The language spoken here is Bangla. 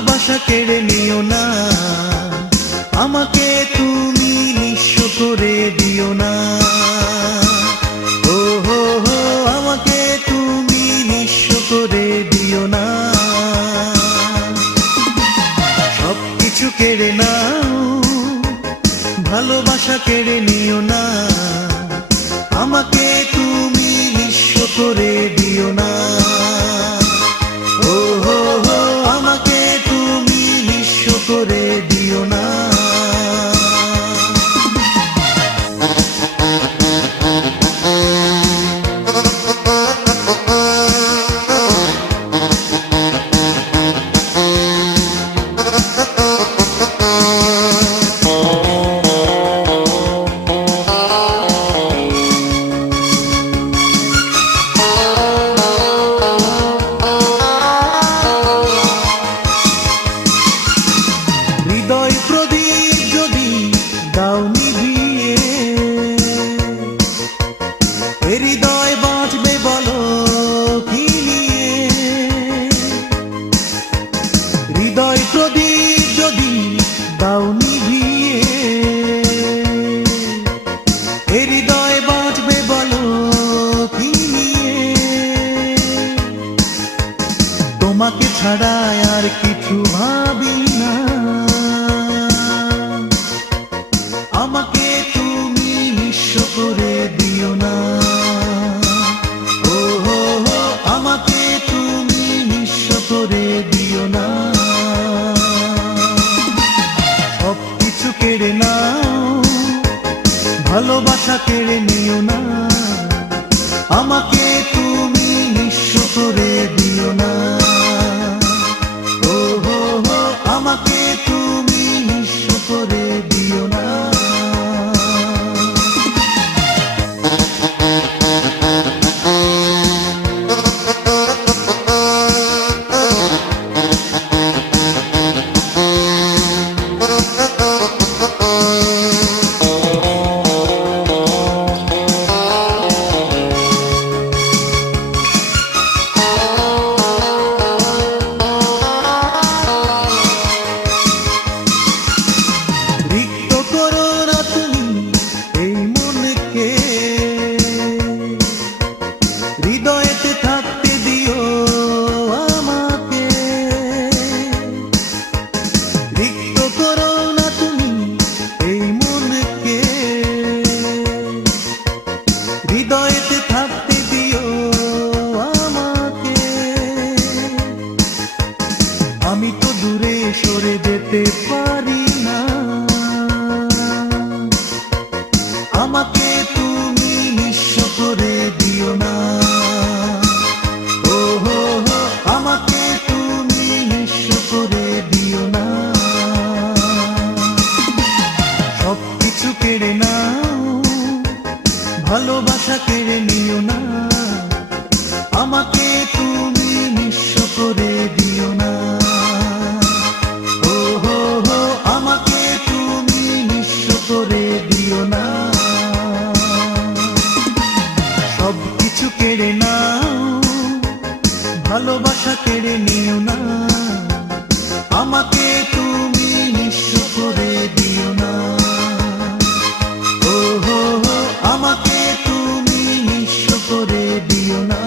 ভালোবাসা কেড়ে নিও না, আমাকে তুমি নিঃস্ব করে দিও না। ও হো হো, আমাকে তুমি নিঃস্ব করে দিও না। সবকিছু কেড়ে নাও, ভালোবাসা কেড়ে নিও না, আমাকে তুমি নিঃস্ব করে দিও না। ও হো হো, আমাকে তুমি নিঃস্ব করে দিও না। হৃদয় প্রদীপ যদি দাও নিভিয়ে, এ হৃদয় বাঁচবে বলো কি নিয়ে। হৃদয় প্রদীপ যদি দাও নিভিয়ে, এ হৃদয় বাঁচবে বলো কি নিয়ে। তোমাকে ছাড়া আর কিছু ভাবি না, আমাকে তুমি নিঃস্ব করে দিও না। ও হো হো, আমাকে তুমি নিঃস্ব করে দিও না। সবকিছু কেড়ে নাও, ভালোবাসা কেড়ে নিও না, আমাকে তুমি নিঃস্ব করে দিও না। ও হো হো, আমাকে তুমি নিঃস্ব করে দিও না। রিক্ত করো না তুমি এই মনকে, হৃদয়েতে থাকতে দিও আমাকে। রিক্ত করো না তুমি এই মনকে, হৃদয়েতে থাকতে দিও আমাকে। আমি তো দূরে সরে যেতে পারি না, আমাকে তুমি নিঃস্ব করে দিও না। ও হো হো, আমাকে তুমি নিঃস্ব করে দিও না। সবকিছু কেড়ে নাও, ভালোবাসা কেড়ে নিও না, আমাকে তুমি নিঃস্ব করে দিও না। ও হো হো, আমাকে তুমি নিঃস্ব করে দিও না। সবকিছু কেড়ে নাও, ভালোবাসা কেড়ে নিও না, আমাকে তুমি নিঃস্ব করে দিও না। ও হো হো, আমাকে তুমি নিঃস্ব করে দিও না।